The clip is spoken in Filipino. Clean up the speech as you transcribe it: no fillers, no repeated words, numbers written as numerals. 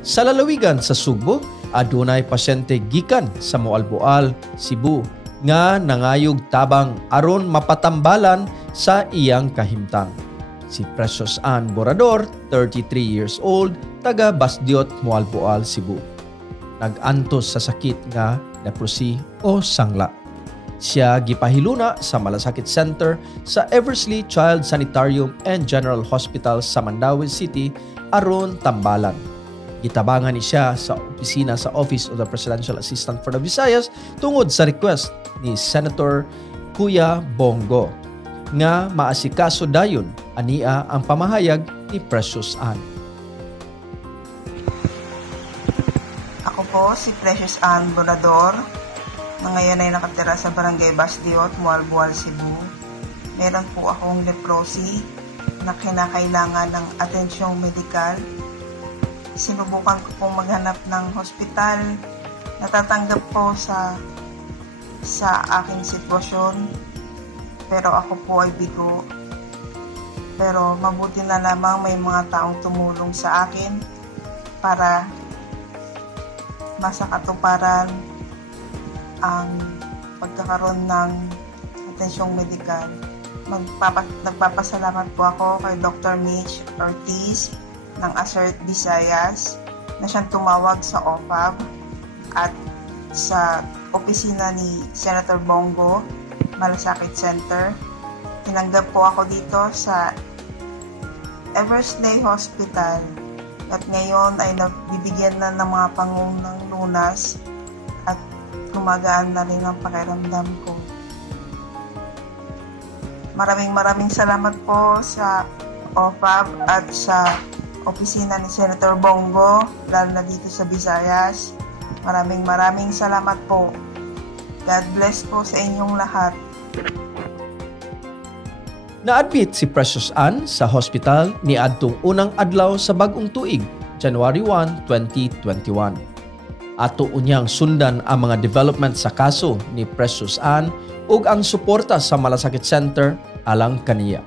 Sa lalawigan sa Sugbo, adunay pasyente gikan sa Moalboal, Cebu nga nangayog tabang aron mapatambalan sa iyang kahimtang. Si Precious Ann Borador, 33 years old, taga Basdiot, Moalboal, Cebu. Nag-antos sa sakit nga leprosy o sangla. Siya gipahiluna sa Malasakit Center sa Eversley Child Sanitarium and General Hospital sa Mandaue City aron tambalan. Gitabangan ni siya sa opisina sa Office of the Presidential Assistant for the Visayas tungod sa request ni Senator Kuya Bongo nga maasikaso dayon ania ang pamahayag ni Precious Ann. Ako po si Precious Ann Borador na ngayon ay nakatira sa Barangay Basdiot, Moalboal, Cebu. Meron po akong leprosy na kinakailangan ng atensyong medikal. Sinubukan ko pong maghanap ng hospital. Natatanggap po sa aking sitwasyon. Pero ako po ay bigo. Pero mabuti na lamang may mga taong tumulong sa akin para masakatuparan ang pagkakaroon ng atensyong medikal. Nagpapasalamat po ako kay Dr. Mitch Ortiz ng Assert Visayas na siyang tumawag sa OFAB at sa opisina ni Senator Bongo, Malasakit Center. Tinanggap po ako dito sa Eversley Hospital at ngayon ay nabibigyan na ng mga pangunang lunas at gumagaan na rin ang pakiramdam ko. Maraming salamat po sa OFAB at sa opisina ni Senator Bongo, lalo na dito sa Visayas. Maraming salamat po. God bless po sa inyong lahat. Na-admit si Precious Ann sa hospital ni adtong unang adlaw sa bag-ong tuig, January 1, 2021. Ato unyang sundan ang mga development sa kaso ni Precious Ann ug ang suporta sa Malasakit Center alang kaniya.